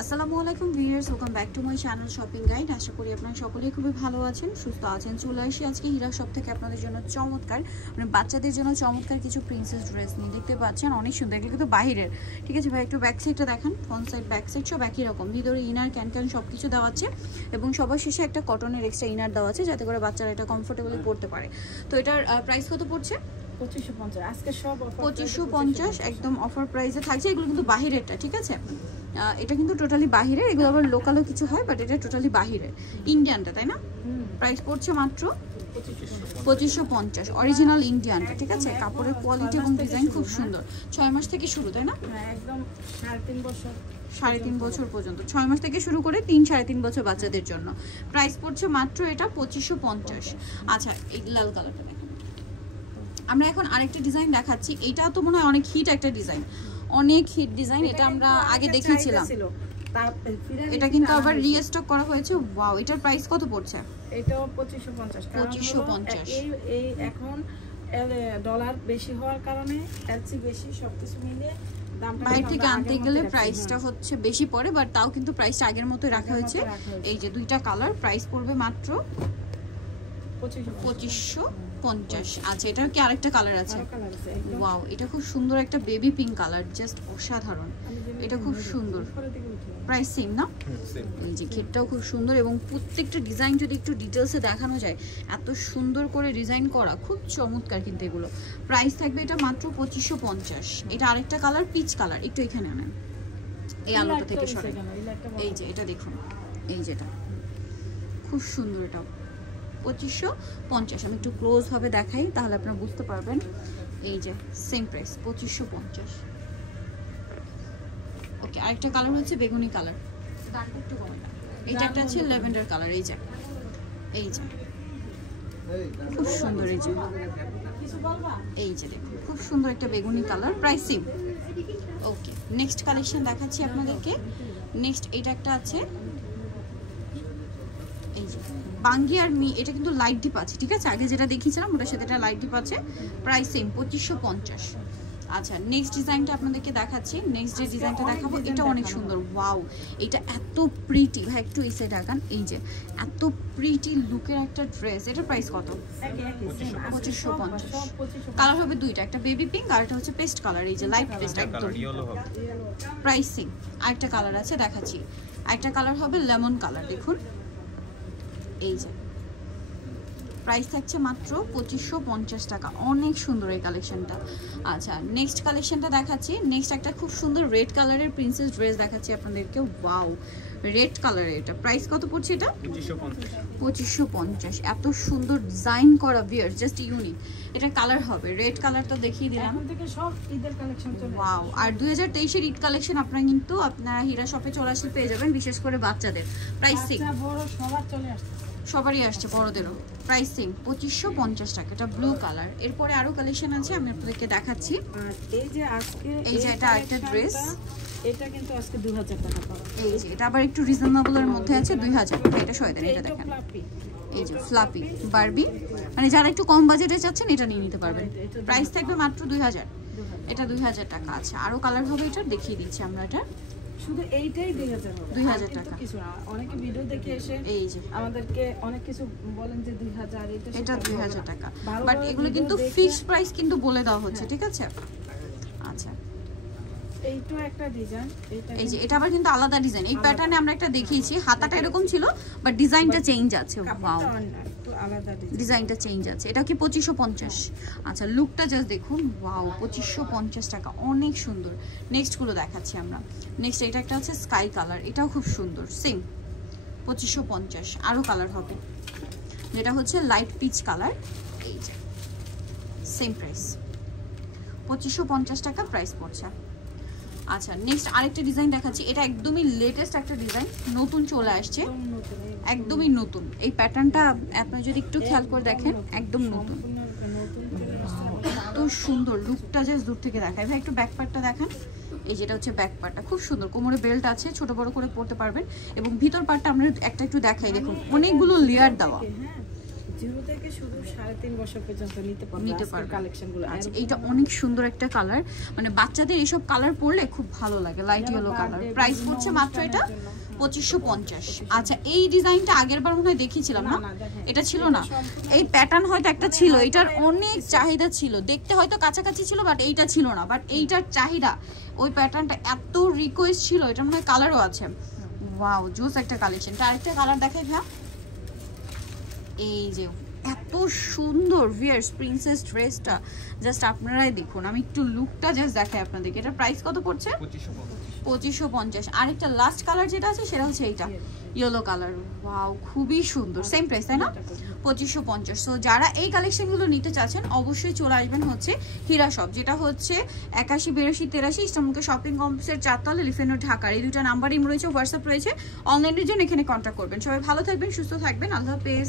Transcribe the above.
আসসালামু আলাইকুম viewers, welcome back to my channel shopping guide. আশা করি আপনারা সকলেই খুবই ভালো আছেন, সুস্থ আছেন। চলে আসি আজকে হীরা শপ থেকে আপনাদের জন্য চমৎকার মানে বাচ্চাদের জন্য চমৎকার কিছু প্রিন্সেস ড্রেস নিয়ে। দেখতে পাচ্ছেন অনেক সুন্দর, এগুলো কিন্তু বাহিরের। ঠিক আছে ভাই, একটু ব্যাক সাইডটা দেখান। ফ্রন্ট সাইড ব্যাক সাইড সব একই রকম, ভিতরে ইনার ক্যান সব কিছু দেওয়া আছে এবং সবার শেষে একটা কটনের এক্সট্রা ইনার দেওয়া আছে যাতে করে বাচ্চারা এটা কমফোর্টেবলি পরতে পারে। তো এটার প্রাইস কত পড়ছে? 2550। আজকে সব অফার 2550 একদম অফার প্রাইসে থাকছে। এগুলো কিন্তু বাহিরেরটা, ঠিক আছে? এটা কিন্তু টোটালি বাহিরের, এগুলো আবার লোকালও কিছু হয়, বাট এটা টোটালি বাহিরের, ইন্ডিয়ানটা, তাই না? প্রাইস পড়ছে মাত্র 2550, অরিজিনাল ইন্ডিয়ানটা। ঠিক আছে, কাপড়ের কোয়ালিটি এবং ডিজাইন খুব সুন্দর। 6 মাস থেকে শুরু, তাই না? হ্যাঁ, একদম 3.5 বছর, 3.5 বছর পর্যন্ত, 6 মাস থেকে শুরু করে 3-3.5 বছর বাচ্চাদের জন্য। প্রাইস পড়ছে মাত্র এটা 2550। আচ্ছা, এই লাল কালারটা দেখেন। আমরা এখন আরেকটি ডিজাইন দেখাচ্ছি। এইটা তো মনে হয় অনেক হিট একটা ডিজাইন, অনেক হিট ডিজাইন। এটা আমরা আগে দেখিয়েছিলাম, এটা কিন্তু আবার রিস্টক করা হয়েছে। ওয়াও, এটার প্রাইস কত পড়ছে? এটাও 2550। 2550। এই এখন ডলার বেশি হওয়ার কারণে এলসি বেশি, সবকিছু মিলে দামটা বাইরে থেকে আনতে গেলে প্রাইসটা হচ্ছে বেশি পড়ে, বাট তাও কিন্তু প্রাইসটা আগের মতোই রাখা হয়েছে। এই যে দুইটা কালার, প্রাইস পড়বে মাত্র 2550। আচ্ছা, এটার কি আরেকটা কালার আছে? ওয়াও, এটা খুব সুন্দর একটা বেবি পিঙ্ক কালার, জাস্ট অসাধারণ। এটা খুব সুন্দর। প্রাইস সেম না? এই যে ঘেরটাও খুব সুন্দর এবং প্রত্যেকটা ডিজাইন যদি একটু ডিটেলসে দেখানো যায়, এত সুন্দর করে ডিজাইন করা, খুব চমৎকার কিন্তু এগুলো। প্রাইস থাকবে এটা মাত্র 2550। এটা আরেকটা কালার পিচ কালার, একটু এখানে আনেন, এই আলোটা থেকে সরে। এই যে এটা দেখুন, এই যেটা খুব সুন্দর, এটা 2550। আমি একটু ক্লোজ ভাবে দেখাই তাহলে আপনারা বুঝতে পারবেন। এই যে সেম প্রাইস 2550। ওকে, আরেকটা কালার হচ্ছে বেগুনি কালার, একটু কম। এটা একটা আছে ল্যাভেন্ডার কালার। এই যে খুব সুন্দর। এই যে দেখুন, খুব সুন্দর একটা বেগুনি কালার, প্রাইস সেম। ওকে, নেক্সট কালেকশন দেখাচ্ছি আপনাদেরকে। নেক্সট এটা একটা আছে, এই যে বাঙ্গি আর মি, এটা কিন্তু লাইট ডিপ আছে। ঠিক আছে, আগে যেটা দেখিয়েছিলাম ওটার সাথে এটা লাইট ডিপ আছে। Price same 2550। আচ্ছা, নেক্সট ডিজাইনটা আপনাদেরকে দেখাচ্ছি। নেক্সট যে ডিজাইনটা দেখাবো এটা অনেক সুন্দর। ওয়াও, এটা এত প্রিটি ভাই, একটু এই সাইড আগান। এই যে এত প্রিটি লুকের একটা ড্রেস, এটার প্রাইস কত? 2550। কালার হবে দুইটা, একটা বেবি পিঙ্ক আর একটা হচ্ছে পেস্ট কালার। এই যে লাইট পেস্ট একদম। Price same. আরেকটা কালার আছে দেখাচ্ছি, আরেকটা কালার হবে লেমন কালার। দেখুন, এই যে প্রাইস থাকছে মাত্র 2550 টাকা। অনেক সুন্দর এই কালেকশনটা। আচ্ছা, নেক্সট কালেকশনটা দেখাচ্ছি। নেক্সট একটা খুব সুন্দর রেড কালারের প্রিন্সেস ড্রেস দেখাচ্ছি আপনাদেরকে। ওয়াও, রেড কালারের এটা প্রাইস কত পড়ছে? এটা 2550। এত সুন্দর ডিজাইন করা, ভিয়ার জাস্ট ইউনিক। এটা কালার হবে রেড কালারটা দেখিয়ে দিলাম। এখন থেকে সব ঈদের কালেকশন চলে। ওয়াও, আর 2023 এর ঈদ কালেকশন আপনারা কিন্তু আপনারা হীরা শপে চলে আসলে পেয়ে যাবেন, বিশেষ করে বাচ্চাদের। প্রাইস সেম, বড় সবার চলে আসছে, সবারই আসছে, বড়দেরও। প্রাইস সেম 2550 টাকা। এটা ব্লু কালার। এরপরে আরো কালেকশন আছে, আমি আপনাদেরকে দেখাচ্ছি। আর এই যে আজকে এই যে এটা একটা ড্রেস, এটা কিন্তু আজকে 2000 টাকা পাওয়া। এই যে এটা আবার একটু রিজনেবল এর মধ্যে আছে, 2000 টাকা। এটা সয় দেন, এটা দেখেন। এই যে ফ্লাপি বারবি, মানে যারা একটু কম বাজেটে চাচ্ছেন এটা নিয়ে নিতে পারবেন। প্রাইস থাকবে মাত্র 2000। এটা 2000 টাকা আছে। আরো কালার হবে, এটা দেখিয়ে দিচ্ছি আমরা। এটা শুধু এইটাই 2000 হবে, 2000 টাকা। কিছু না, অনেকে ভিডিও দেখে এসে এই যে আমাদেরকে অনেক কিছু বলেন যে 2000, এটা 2000 টাকা, বাট এগুলো কিন্তু ফিক্সড প্রাইস কিন্তু বলে দেওয়া হচ্ছে। ঠিক আছে, আচ্ছা এইটা একটা ডিজাইন, এই যে এটা আবার কিন্তু আলাদা ডিজাইন। এই প্যাটার্নে আমরা একটা দেখিয়েছি, হাতাটা এরকম ছিল বাট ডিজাইনটা চেঞ্জ আছে। ওয়াও, ডিজাইনটা চেঞ্জ আছে। এটা কি 2550? আচ্ছা, লুকটা জাস্ট দেখুন। ওয়াও, 2550 টাকা, অনেক সুন্দর। নেক্সট গুলো দেখাচ্ছি আমরা। নেক্সট এটা একটা হচ্ছে স্কাই কালার, এটাও খুব সুন্দর, সেম 2550। আরো কালার হবে, যেটা হচ্ছে লাইট পিচ কালার। এই যে সেম প্রাইস 2550 টাকা প্রাইস পড়ছে। আচ্ছা, নেক্সট আরেকটা ডিজাইন দেখাচ্ছি। এটা একদমই লেটেস্ট একটা ডিজাইন, নতুন চলে আসছে, একদমই নতুন। এই প্যাটার্নটা আপনি যদি একটু খেয়াল করে দেখেন, একদম নতুন। এত সুন্দর, লুকটা জাস্ট দূর থেকে দেখায়। ভাই একটু ব্যাক পার্টটা দেখান। এই যেটা হচ্ছে ব্যাক পার্টটা, খুব সুন্দর। কোমরে বেল্ট আছে, ছোট বড় করে পরতে পারবেন। এবং ভিতর পার্টটা আমরা একটা একটু দেখাই, দেখুন অনেকগুলো লেয়ার দেওয়া। 0 থেকে শুরু 3.5 বছর পর্যন্ত নিতে পারবে কালেকশনগুলো। আচ্ছা এটা অনেক সুন্দর একটা কালার, মানে বাচ্চাদের এইসব কালার পরলে খুব ভালো লাগে, লাইট ইয়েলো কালার। প্রাইস পড়ছে মাত্র এটা 2550। আচ্ছা এই ডিজাইনটা আগের বার মনে হয় দেখিয়েছিলাম না, এটা ছিল না, এই প্যাটার্ন হয়তো একটা ছিল, এটার অনেক চাহিদা ছিল, দেখতে হয়তো কাছাকাছি ছিল বাট এইটা ছিল না, বাট এইটার চাহিদা, ওই প্যাটার্নটা এত রিকোয়েস্ট ছিল, এটা মনে হয় কালারও আছে। ওয়াও জোস একটা কালেকশন। আরেকটা কালার দেখাই ভাই, এই যে এত সুন্দর ভিয়ার্স প্রিন্সেস ড্রেসটা, জাস্ট আপনারাই দেখুন, আমি একটু লুকটা জাস্ট দেখাই আপনাদেরকে। এটা প্রাইস কত পড়ছে? 2550। আরেকটা লাস্ট কালার যেটা আছে সেটা হচ্ছে এইটা ইয়েলো কালার। ওয়াও খুবই সুন্দর, সেম প্রাইস তাই না? 2550। সো যারা এই কালেকশনগুলো নিতে চাচ্ছেন অবশ্যই চলে আসবেন হচ্ছে হীরা শপ, যেটা হচ্ছে 81 82 83 ইস্টামুকে শপিং কমপ্লেক্সের 4 তলা, এলিফ্যান্ট রোড, ঢাকার। এই দুটো নাম্বারই রয়েছে, হোয়াটসঅ্যাপ রয়েছে, অনলাইনের জন্য এখানে কন্ট্যাক্ট করবেন। সবাই ভালো থাকবেন, সুস্থ থাকবেন, আল্লাহ হাফেজ।